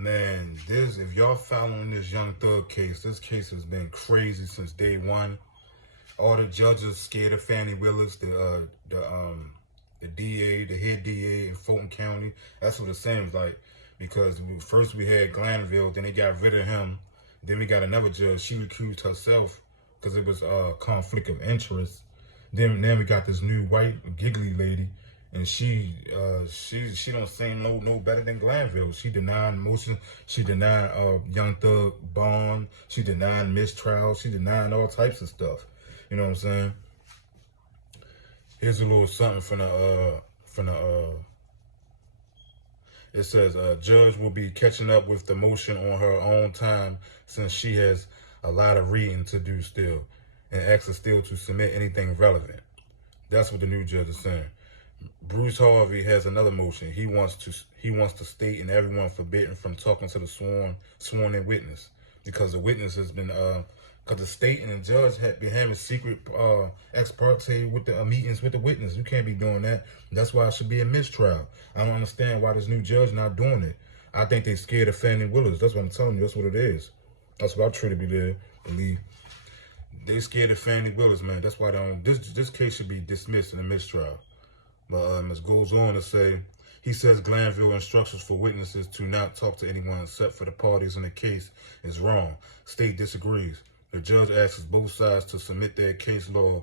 Man, if y'all following this Young Thug case, this case has been crazy since day one. All the judges scared of Fannie Willis, the DA, the head DA in Fulton County. That's what it seems like. Because first we had Glanville, then they got rid of him. Then we got another judge. She recused herself because it was a conflict of interest. Then we got this new white giggly lady, and she don't seem no better than Glanville. She denied motion. She denied Young Thug bond. She denied mistrial. She denied all types of stuff. You know what I'm saying? Here's a little something from the it says, judge will be catching up with the motion on her own time since she has a lot of reading to do still and asks her still to submit anything relevant. That's what the new judge is saying. Bruce Harvey has another motion. He wants to state and everyone forbidden from talking to the sworn in witness because the witness has been because the state and the judge had been having secret ex parte with the meetings with the witness. You can't be doing that. That's why it should be a mistrial. I don't understand why this new judge not doing it. I think they scared of Fannie Willis. That's what I'm telling you. That's what it is. That's what I truly believe. They scared of Fannie Willis, man. That's why they don't. This case should be dismissed in a mistrial. But it goes on to say, he says Glanville instructions for witnesses to not talk to anyone except for the parties in the case is wrong. State disagrees. The judge asks both sides to submit their case law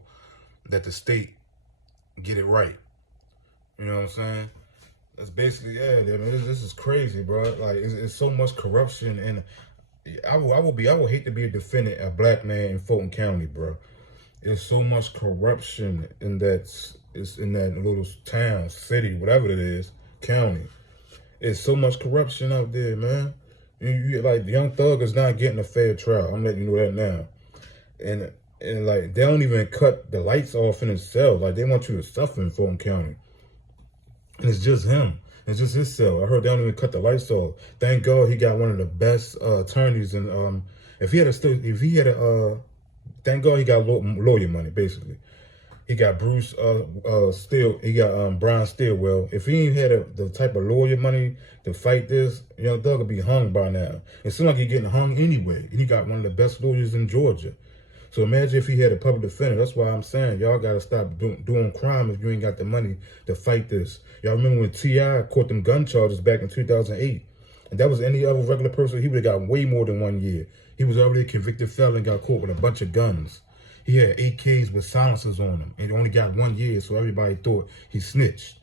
that the state get it right. You know what I'm saying? That's basically, yeah, man, this is crazy, bro. Like, it's so much corruption, and I would hate to be a defendant, a black man in Fulton County, bro. There's so much corruption in that little town, city, whatever it is, county. It's so much corruption out there, man. Like, Young Thug is not getting a fair trial. I'm letting you know that now. And like, they don't even cut the lights off in his cell. Like, they want you to suffer in Fulton County. And it's just him. It's just his cell. I heard they don't even cut the lights off. Thank God he got one of the best attorneys. And thank God he got lawyer money, basically. He got Bruce he got Brian Stillwell. If he ain't had the type of lawyer money to fight this, Young Thug would be hung by now. It seems like he's getting hung anyway. And he got one of the best lawyers in Georgia. So imagine if he had a public defender. That's why I'm saying y'all got to stop doing crime if you ain't got the money to fight this. Y'all remember when T.I. caught them gun charges back in 2008? And that was any other regular person, he would have got way more than 1 year. He was already a convicted felon, got caught with a bunch of guns. He had AKs with silencers on him, and he only got 1 year, so everybody thought he snitched.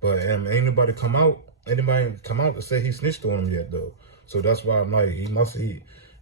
But ain't anybody come out to say he snitched on him yet, though. So that's why I'm like,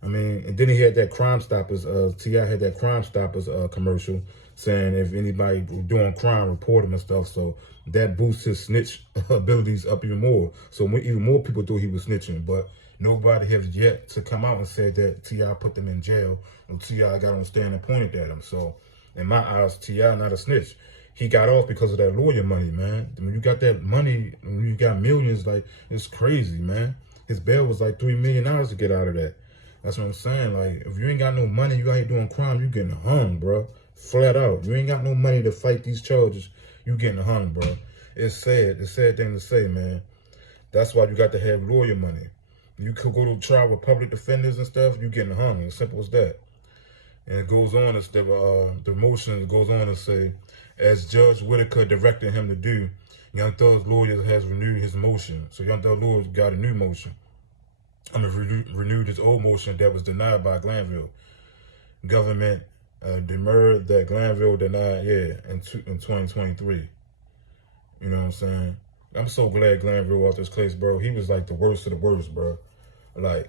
and then he had that Crime Stoppers, T.I. had that Crime Stoppers commercial saying if anybody doing crime, report him and stuff. So that boosts his snitch abilities up even more. So even more people thought he was snitching, but nobody has yet to come out and said that T.I. put them in jail or T.I. got on stand and pointed at him. So in my eyes, T.I. not a snitch. He got off because of that lawyer money, man. When you got that money, when you got millions, like, it's crazy, man. His bail was like $3 million to get out of that. That's what I'm saying. Like, if you ain't got no money, you out here doing crime, you getting hung, bro. Flat out. You ain't got no money to fight these charges, you getting hung, bro. It's sad. It's a sad thing to say, man. That's why you got to have lawyer money. You could go to trial with public defenders and stuff, you getting hung. As simple as that. And it goes on, the motion goes on to say, as Judge Whitaker directed him to do, Young Thug's lawyer has renewed his motion. So Young Thug's lawyer got a new motion. Renewed his old motion that was denied by Glanville. Government demurred that Glanville denied, in 2023. You know what I'm saying? I'm so glad Glanville off this case, bro. He was like the worst of the worst, bro. Like,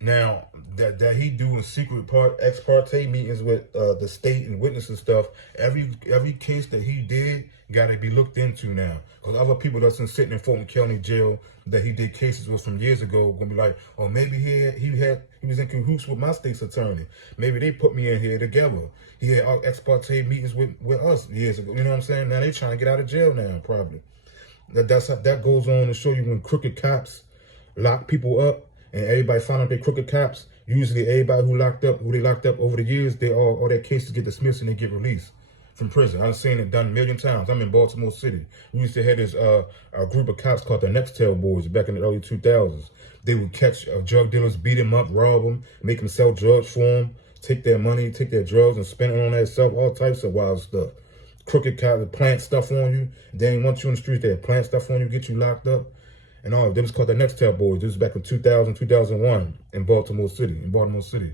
now that he doing secret ex parte meetings with the state and witnesses stuff, every case that he did got to be looked into now. Because other people that's been sitting in Fulton County Jail that he did cases with from years ago gonna be like, oh, maybe he was in cahoots with my state's attorney. Maybe they put me in here together. He had ex parte meetings with us years ago. You know what I'm saying? Now they trying to get out of jail now, probably. That goes on to show you when crooked cops lock people up and everybody found out they crooked cops. Usually everybody who they locked up over the years, all their cases get dismissed and they get released. from prison. I've seen it done a million times. I'm in Baltimore City. We used to have this a group of cops called the Nextel Boys back in the early 2000s. They would catch drug dealers, beat them up, rob them, make them sell drugs for them, take their money, take their drugs, and spend it on themselves, all types of wild stuff. Crooked cops would plant stuff on you. They ain't want you in the streets. They'd plant stuff on you, get you locked up. And all. They was called the Nextel Boys. This was back in 2000, 2001 in Baltimore City.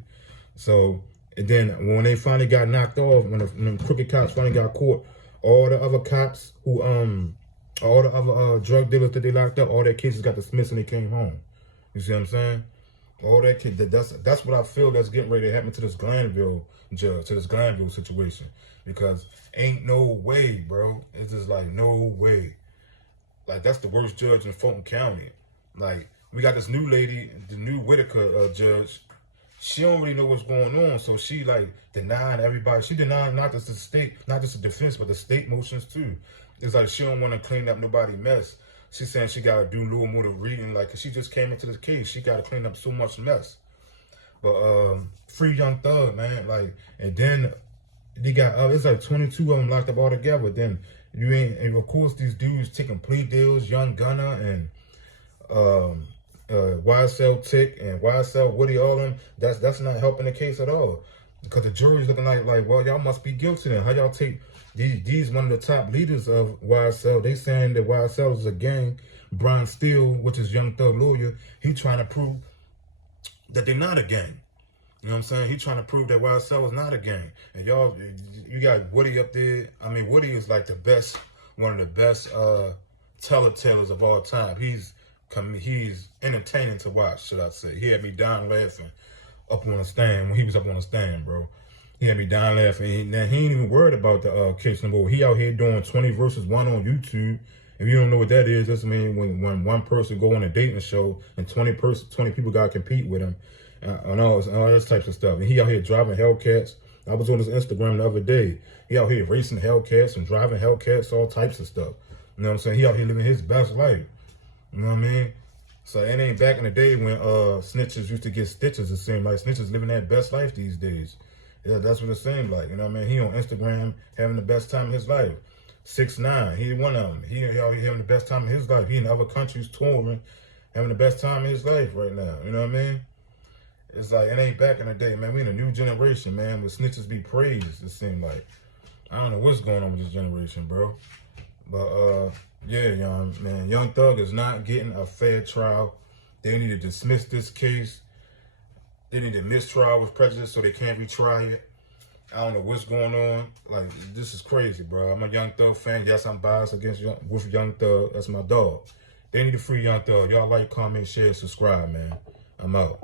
So, and then when they finally got knocked off, when the crooked cops finally got caught, all the other cops who, all the other drug dealers that they locked up, all their cases got dismissed and they came home. You see what I'm saying? All that kid, that's what I feel that's getting ready to happen to this Glanville judge, to this Glanville situation. Because ain't no way, bro. It's just like no way. Like, that's the worst judge in Fulton County. Like, we got this new lady, the new Whitaker judge. She don't really know what's going on, so she like denying everybody. She denying not just the state, not just the defense, but the state motions too. It's like she don't want to clean up nobody's mess. She's saying she got to do a little more to reading, like, 'cause she just came into this case. She got to clean up so much mess. But free Young Thug, man. Like, and then they got it's like 22 of them locked up all together. Then you ain't, and of course these dudes taking plea deals, Young Gunner and YSL Tick and YSL Woody, all them. That's not helping the case at all. Because the jury's looking like, well, y'all must be guilty then. How y'all take these one of the top leaders of YSL? They saying that YSL is a gang. Brian Steele, which is Young Thug lawyer, he trying to prove that they're not a gang. You know what I'm saying? He trying to prove that YSL is not a gang. And y'all, you got Woody up there. I mean, Woody is like the best, one of the best tellers of all time. He's entertaining to watch, should I say. He had me dying laughing up on the stand, when he was up on the stand, bro. He had me dying laughing. Now, he ain't even worried about the case number. He out here doing 20 versus 1 on YouTube. If you don't know what that is, that's mean when one person go on a dating show and 20 people got to compete with him and all this types of stuff. And he out here driving Hellcats. I was on his Instagram the other day. He out here racing Hellcats and driving Hellcats, all types of stuff. You know what I'm saying? He out here living his best life. You know what I mean? So it ain't back in the day when snitches used to get stitches. It seemed like snitches living their best life these days. Yeah, that's what it seemed like. You know what I mean? He on Instagram having the best time of his life. 6ix9ine, he one of them. He out here having the best time of his life. He in other countries touring, having the best time of his life right now. You know what I mean? It's like, it ain't back in the day, man. We in a new generation, man, where snitches be praised, it seemed like. I don't know what's going on with this generation, bro. But, yeah, Young Thug is not getting a fair trial. They need to dismiss this case. They need to mistrial with prejudice so they can't retry it. I don't know what's going on. Like, this is crazy, bro. I'm a Young Thug fan. Yes, I'm biased with Young Thug. That's my dog. They need to free Young Thug. Y'all like, comment, share, subscribe, man. I'm out.